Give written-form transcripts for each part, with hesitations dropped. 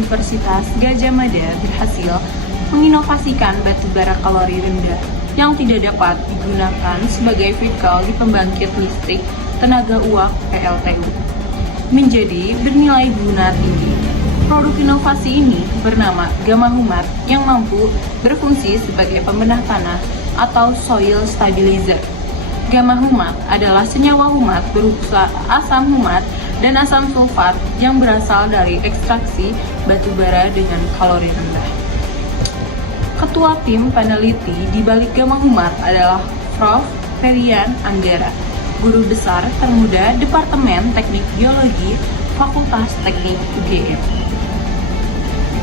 Universitas Gadjah Mada berhasil menginovasikan batubara kalori rendah yang tidak dapat digunakan sebagai fuel di pembangkit listrik tenaga uap PLTU menjadi bernilai guna tinggi. Produk inovasi ini bernama Gamma Humat yang mampu berfungsi sebagai pembenah tanah atau soil stabilizer. Gamma humat adalah senyawa humat berupa asam humat dan asam sulfat yang berasal dari ekstraksi batu bara dengan kalori rendah. Ketua tim peneliti di balik Gamma Humat adalah Prof. Ferian Anggara, guru besar termuda Departemen Teknik Geologi Fakultas Teknik UGM.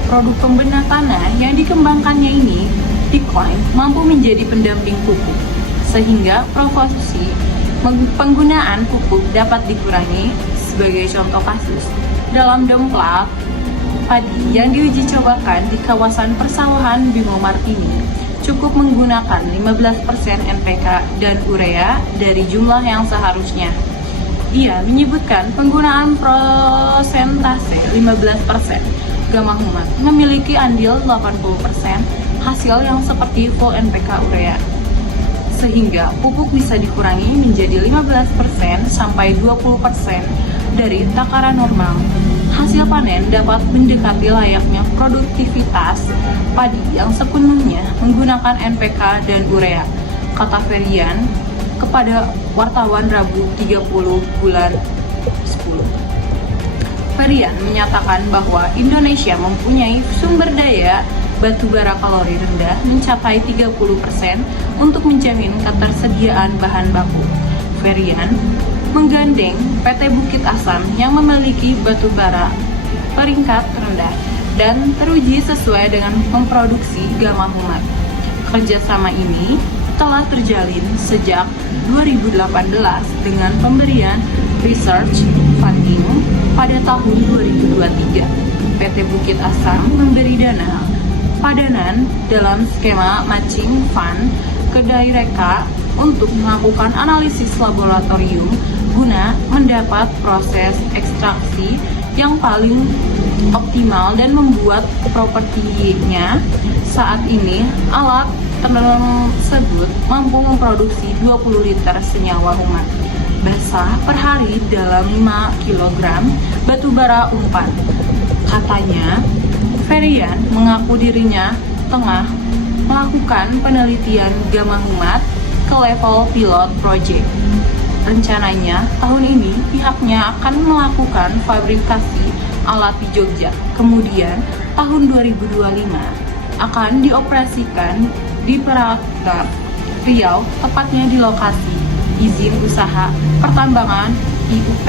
Produk pembenah tanah yang dikembangkannya ini diklaim mampu menjadi pendamping pupuk, sehingga proporsi penggunaan pupuk dapat dikurangi. Sebagai contoh kasus, dalam dongplak padi yang diuji cobakan di kawasan persawahan Bimo Martini cukup menggunakan 15% NPK dan urea dari jumlah yang seharusnya. Ia menyebutkan penggunaan prosentase 15% Gamma Humat memiliki andil 80% hasil yang seperti full NPK urea, sehingga pupuk bisa dikurangi menjadi 15% sampai 20% dari takaran normal. Hasil panen dapat mendekati layaknya produktivitas padi yang sepenuhnya menggunakan NPK dan urea, kata Ferian kepada wartawan Rabu 30 bulan 10. Ferian menyatakan bahwa Indonesia mempunyai sumber daya batubara kalori rendah mencapai 30% untuk menjamin ketersediaan bahan baku. Ferian menggandeng PT Bukit Asam yang memiliki batubara peringkat rendah dan teruji sesuai dengan memproduksi Gamma Humat. Kerjasama ini telah terjalin sejak 2018 dengan pemberian research funding pada tahun 2023. PT Bukit Asam memberi dana padanan dalam skema matching fund ke Daireka untuk melakukan analisis laboratorium guna mendapat proses ekstraksi yang paling optimal dan membuat propertinya. Saat ini alat tersebut mampu memproduksi 20 liter senyawa humat basah per hari dalam 5 kg batubara umpan. Katanya, Ferian mengaku dirinya tengah melakukan penelitian Gamma Humat ke level pilot project. Rencananya, tahun ini pihaknya akan melakukan fabrikasi alat di Jogja. Kemudian, tahun 2025 akan dioperasikan di Purwakarta, Riau, tepatnya di lokasi izin usaha pertambangan IUP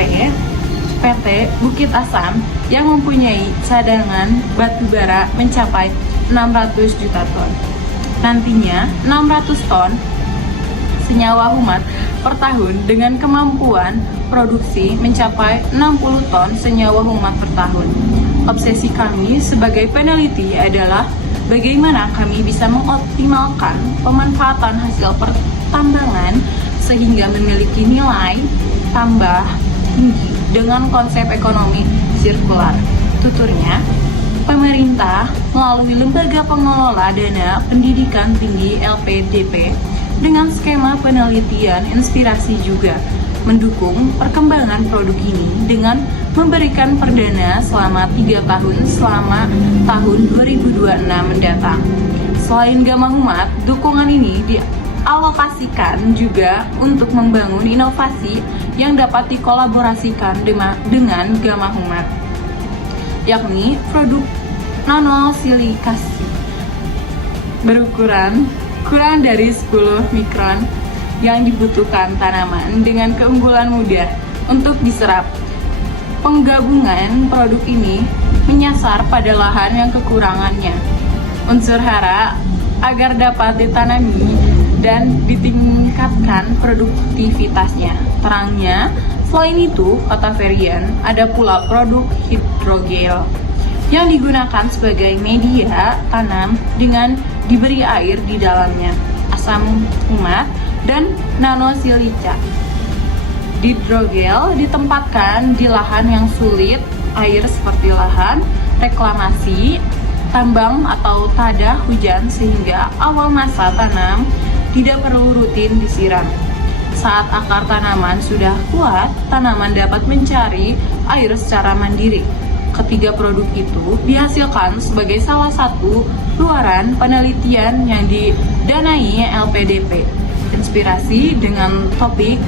PT Bukit Asam yang mempunyai cadangan batubara mencapai 600 juta ton. Nantinya 600 ton senyawa humat per tahun dengan kemampuan produksi mencapai 60 ton senyawa humat per tahun. Obsesi kami sebagai peneliti adalah bagaimana kami bisa mengoptimalkan pemanfaatan hasil pertambangan sehingga memiliki nilai tambah tinggi dengan konsep ekonomi sirkular. Tuturnya, pemerintah melalui Lembaga Pengelola Dana Pendidikan Tinggi LPDP dengan skema penelitian inspirasi juga mendukung perkembangan produk ini dengan memberikan perdana selama 3 tahun selama tahun 2026 mendatang. Selain Gamma Humat, dukungan ini dialokasikan juga untuk membangun inovasi yang dapat dikolaborasikan dengan Gamma Humat, yakni produk nanosilikasi berukuran kurang dari 10 mikron yang dibutuhkan tanaman dengan keunggulan mudah untuk diserap. Penggabungan produk ini menyasar pada lahan yang kekurangannya unsur hara agar dapat ditanami dan ditingkatkan produktivitasnya. Terangnya, selain itu, kata Ferian, ada pula produk hidrogel yang digunakan sebagai media tanam dengan diberi air di dalamnya, asam humat, dan nanosilica. Hidrogel ditempatkan di lahan yang sulit air seperti lahan reklamasi, tambang atau tada hujan sehingga awal masa tanam tidak perlu rutin disiram. Saat akar tanaman sudah kuat, tanaman dapat mencari air secara mandiri. Ketiga produk itu dihasilkan sebagai salah satu luaran penelitian yang didanai LPDP. Inspirasi dengan topik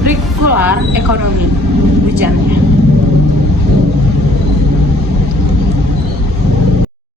Circular Economy, hujannya.